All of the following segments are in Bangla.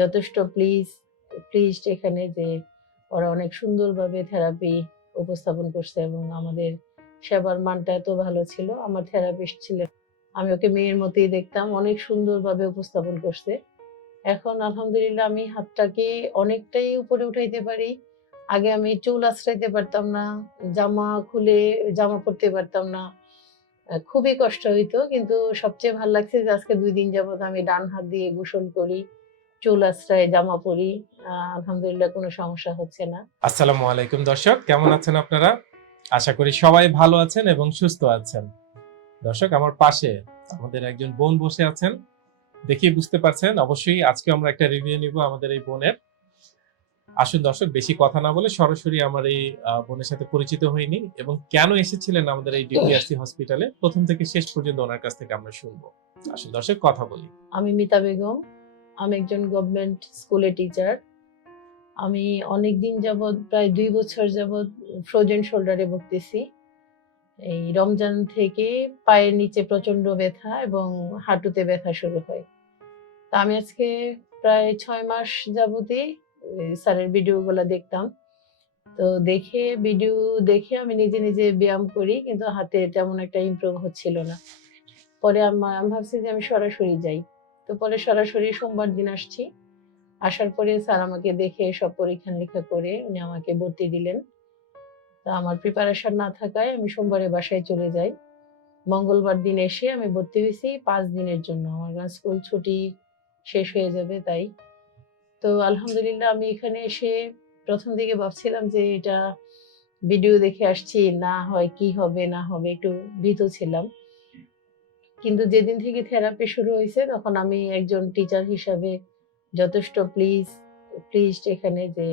যথেষ্ট প্লিজ প্লিজ এখানে যে ওরা অনেক সুন্দরভাবে থেরাপি উপস্থাপন করছে এবং আমাদের সেবার মানটা এত ভালো ছিল। আমার থেরাপিস্ট ছিলেন, আমি ওকে মেয়ের মতোই দেখতাম, অনেক সুন্দরভাবে উপস্থাপন করছে। এখন আলহামদুলিল্লাহ আমি হাতটাকে অনেকটাই উপরে উঠাইতে পারি। আগে আমি চুল আশ্রাইতে পারতাম না, জামা খুলে জামা পরতে পারতাম না। খুবই কষ্ট হইতো, কিন্তু সবচেয়ে ভালো লাগছে যে আজকে দুই দিন যাবত আমি ডান হাত দিয়ে গোসল করি। চুল আশ্রয় জামা পরি আলহামদুলিল্লাহ কোনো সমস্যা হচ্ছে না। আসসালামু আলাইকুম দর্শক কেমন আছেন আপনারা? আশা করি সবাই ভালো আছেন এবং সুস্থ আছেন। দর্শক আমার পাশে আমাদের একজন বোন বসে আছেন। দেখি বুঝতে পারছেন অবশ্যই আজকে আমরা একটা রিভিউ নিব আমাদের এই বোনের। আসুন দর্শক বেশি কথা না বলে সরাসরি আমার এই বোনের সাথে পরিচিত হইনি এবং কেন এসেছিলেন আমাদের এই ডিপিআরসি হসপিটালে প্রথম থেকে শেষ পর্যন্ত ওনার কাছ থেকে আমরা শুনব। আসুন দর্শক কথা বলি। আমি মিতা বেগম আমি একজন গভর্নমেন্ট স্কুলে টিচার আমি অনেক দিন যাবৎ, প্রায় দুই বছর যাবৎ ফ্রোজেন শোল্ডারে ভুগতেছি। এই রমজান থেকে পায়ের নিচে প্রচণ্ড ব্যথা এবং হাঁটুতে ব্যথা শুরু হয়। তা আমি আজকে প্রায় ছয় মাস যাবতই স্যারের ভিডিওগুলো দেখতাম। তো দেখে ভিডিও দেখে আমি নিজে নিজে ব্যায়াম করি, কিন্তু হাতে তেমন একটা ইমপ্রুভ হচ্ছিল না। পরে আমি ভাবছি যে আমি সরাসরি যাই। তো পরে সরাসরি সোমবার দিন আসছি। আসার পরে স্যার আমাকে দেখে সব পরীক্ষা নিরীক্ষা করে উনি আমাকে ভর্তি দিলেন। তো আমার প্রিপারেশন না থাকায় আমি সোমবারে বাসায় চলে যাই। মঙ্গলবার দিন এসে আমি ভর্তি হয়েছি, পাঁচ দিনের জন্য। আমার স্কুল ছুটি শেষ হয়ে যাবে তাই। তো আলহামদুলিল্লাহ আমি এখানে এসে প্রথম দিকে ভাবছিলাম যে এটা ভিডিও দেখে আসছি, না হয় কি হবে, না হবে, একটু ভীত ছিলাম। কিন্তু যেদিন থেকে থেরাপি শুরু হয়েছে তখন আমি একজন টিচার হিসাবে যথেষ্ট প্লিজ প্লিজ এখানে যে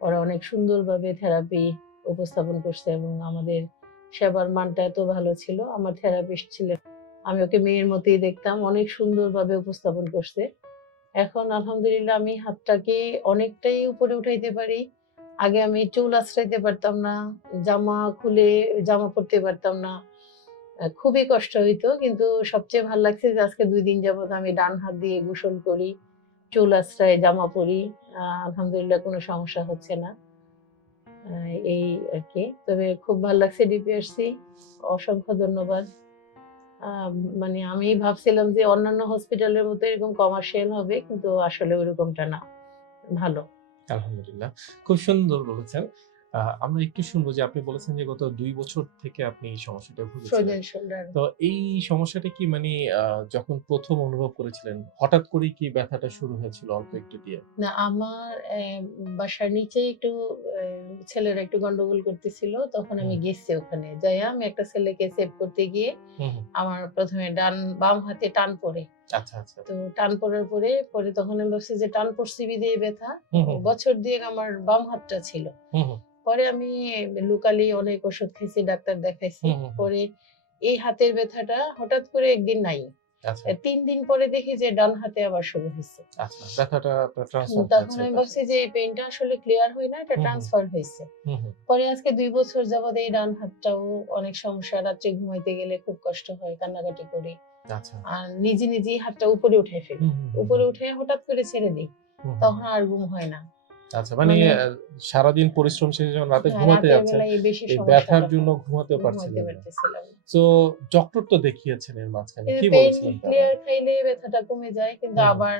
ওরা অনেক সুন্দরভাবে থেরাপি উপস্থাপন করছে এবং আমাদের সেবার মানটা এত ভালো ছিল। আমার থেরাপিস্ট ছিলেন, আমি ওকে মেয়ের মতোই দেখতাম, অনেক সুন্দরভাবে উপস্থাপন করছে। এখন আলহামদুলিল্লাহ আমি হাতটাকে অনেকটাই উপরে উঠাইতে পারি। আগে আমি চুল আশ্রাইতে পারতাম না, জামা খুলে জামা পরতে পারতাম না। খুবই কষ্ট হইতো, কিন্তু সবচেয়ে ভালো লাগছে যে আজকে দুই দিন যাবত আমি ডান হাত দিয়ে গোসল করি, চুল আশ্রয় জামা পরি আলহামদুলিল্লাহ কোনো সমস্যা হচ্ছে না এই আর কি। তবে খুব ভালো লাগছে ডিপিআরসি অসংখ্য ধন্যবাদ। মানে আমি ভাবছিলাম যে অন্যান্য হসপিটালের মতো এরকম কমার্শিয়াল হবে, কিন্তু আসলে ওইরকমটা না, ভালো। আলহামদুলিল্লাহ, খুব সুন্দর বলেছেন। আমরা একটু শুনব যে আপনি বলেছেন যে গত দুই বছর থেকে আপনি এই সমস্যাটা ভুগেছিলেন। তো এই সমস্যাটা কি মানে যখন প্রথম অনুভব করেছিলেন হঠাৎ করেই কি ব্যথাটা শুরু হয়েছিল অল্প একটু দিয়ে? না আমার বাসার নিচে একটু ছেলেরা একটু গন্ডগোল করতেছিল তখন আমি গেছি ওখানে। যাই আমি একটা ছেলেকে সেভ করতে গিয়ে আমার প্রথমে ডান বাম হাতে টান পড়ে। আচ্ছা আচ্ছা। তো টান পড়ার পরে পরে তখন আমি ভাবছি যে টান পড়ছি বিদিয়ে ব্যথা। বছর দিয়ে আমার বাম হাতটা ছিল। পরে আমি লোকালি অনেক ওষুধ খেয়েছি ডাক্তার দেখাইছি। পরে এই হাতের ব্যথাটা হঠাৎ করে একদিন নাই। আচ্ছা। তিন দিন পরে দেখি যে ডান হাতে আবার শুরু হয়েছে। তখন আমি ভাবছি যে এই পেইনটা আসলে ক্লিয়ার হয় না এটা। ট্রান্সফার হয়েছে। পরে আজকে দুই বছর যাবত এই ডান হাতটাও অনেক সমস্যা রাত্রে ঘুমাইতে গেলে খুব কষ্ট হয় কান্নাকাটি করি। আর নিজে নিজেই হাতটা উপরে উঠে ফেলি। উপরে উঠে হঠাৎ করে ছেড়ে দিই। তখন আর ঘুম হয় না। আচ্ছা মানে মানে- সারাদিন পরিশ্রম শেষে যখন রাতে হ্যাঁ, ঘুমাতে যাচ্ছে এই ব্যথার জন্য ঘুমাতেও পারছিলেন তো ডক্টর তো দেখিয়েছেন এর মাঝখানে। কি বলেছিলেন ক্লিয়ার খাইলে ব্যথাটা কমে যায় কিন্তু আবার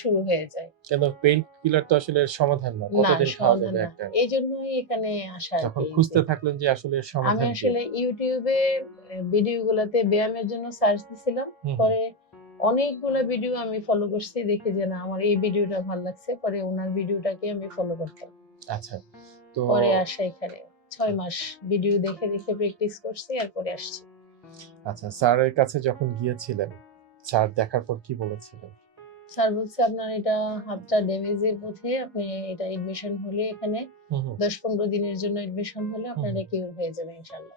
শুরু হয়ে যায়। কিন্তু পেইন কিলার তো আসলে সমাধান না কতদিন খাওয়া যাবে একটা। এই জন্যই এখানে আসা কি। খুঁজতে থাকলেন যে আসলে সমাধান কি? আসলে ইউটিউবে ভিডিও গুলাতে ব্যায়ামের জন্য সার্চ দিছিলাম। পরে অনেকগুলো ভিডিও আমি ফলো করছি দেখি যে না আমার এই ভিডিওটা ভালো লাগছে। পরে ওনার ভিডিওটাকে আমি ফলো করতাম। আচ্ছা তো পরে আসা এখানে। ছয় মাস ভিডিও দেখে দেখে প্র্যাকটিস করছি আর পরে আসছি। আচ্ছা স্যারের কাছে যখন গিয়েছিলেন স্যার দেখার পর কি বলেছিলেন? স্যার বলছে আপনার এটা হাতটা ড্যামেজের পথে আপনি এটা এডমিশন হলে এখানে দশ পনেরো দিনের জন্য এডমিশন হলে আপনার। কিউর হয়ে যাবে ইনশাল্লাহ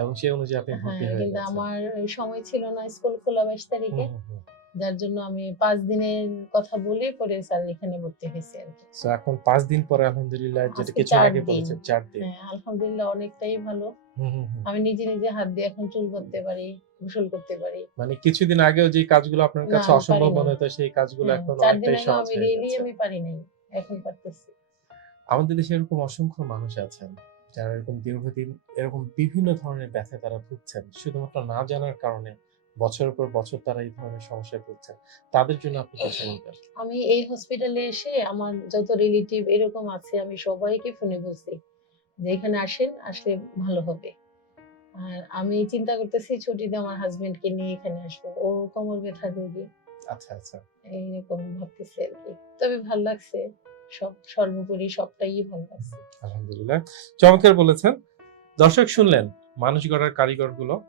এবং সেই অনুযায়ী আপনি ভর্তি হ্যাঁ হয়ে কিন্তু আমার সময় ছিল না স্কুল খোলা বাইশ তারিখে। যার জন্য আমি পাঁচ দিনের কথা বলে পরে স্যার এখানে ভর্তি হয়েছি আর কি So, এখন পাঁচ দিন পরে আলহামদুলিল্লাহ যেটা কিছু আগে দিন। বলেছেন চার দিন হ্যাঁ আলহামদুলিল্লাহ অনেকটাই ভালো। আমি নিজে নিজে হাত দিয়ে এখন চুল বাঁধতে পারি গোসল করতে পারি। মানে কিছুদিন আগেও যে কাজগুলো আপনার কাছে অসম্ভব মনে হতো সেই কাজগুলো এখন অনেকটাই সহজ হয়ে গেছে। আমি পারি নাই এখন পারতেছি। আমাদের দেশে এরকম অসংখ্য মানুষ আছেন যারা এরকম দীর্ঘদিন এরকম বিভিন্ন ধরনের ব্যথা তারা ভুগছেন। শুধুমাত্র না জানার কারণে বছরের পর বছর তারা এই ধরনের সমস্যায় ভুগছেন। তাদের জন্য আপনি কথা বলবেন? আমি এই হসপিটালে এসে আমার যত রিলেটিভ এরকম আছে আমি সবাইকে ফোনে বলছি যে এখানে আসেন আসলে ভালো হবে। আর আমি চিন্তা করতেছি ছুটিতে আমার হাজবেন্ডকে নিয়ে এখানে আসব। ও কোমর ব্যথার রোগী। আচ্ছা আচ্ছা। এইরকম ভাবতেছি আর কি। তবে ভালো লাগছে। সব সর্বোপরি সবটাই ভালো লাগছে। আলহামদুলিল্লাহ। চমৎকার বলেছেন। দর্শক শুনলেন মানুষ গড়ার কারিগরগুলো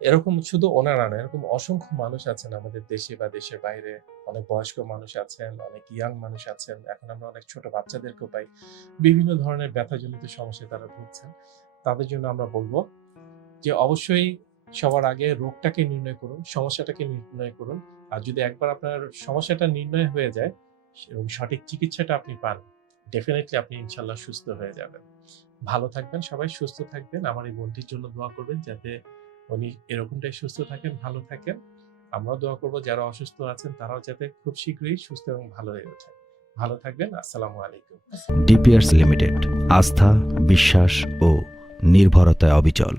এরকম শুধু ওনারা না এরকম অসংখ্য মানুষ আছেন আমাদের দেশে বা দেশের বাইরে। অনেক বয়স্ক মানুষ আছেন অনেক ইয়াং মানুষ আছেন। এখন আমরা অনেক ছোট বাচ্চাদেরকেও পাই। বিভিন্ন ধরনের ব্যথাজনিত সমস্যায় তারা ভুগছেন। তাদের জন্য আমরা বলব যে অবশ্যই সবার আগে রোগটাকে নির্ণয় করুন, সমস্যাটাকে নির্ণয় করুন। আর যদি একবার আপনার সমস্যাটা নির্ণয় হয়ে যায়, এবং সঠিক চিকিৎসাটা আপনি পান ডেফিনেটলি আপনি ইনশাল্লাহ সুস্থ হয়ে যাবেন। ভালো থাকবেন সবাই, সুস্থ থাকবেন। আমার এই বোনটির জন্য দোয়া করবেন যাতে উনি এরকমটাই সুস্থ থাকেন, ভালো থাকেন। আমরাও দোয়া করব যারা অসুস্থ আছেন, তারাও যাতে খুব শীঘ্রই সুস্থ এবং ভালো হয়ে ওঠেন। ভালো থাকবেন, আসসালামু আলাইকুম। ডিপিয়ার্স লিমিটেড আস্থা, বিশ্বাস ও নির্ভরতায় অবিচল।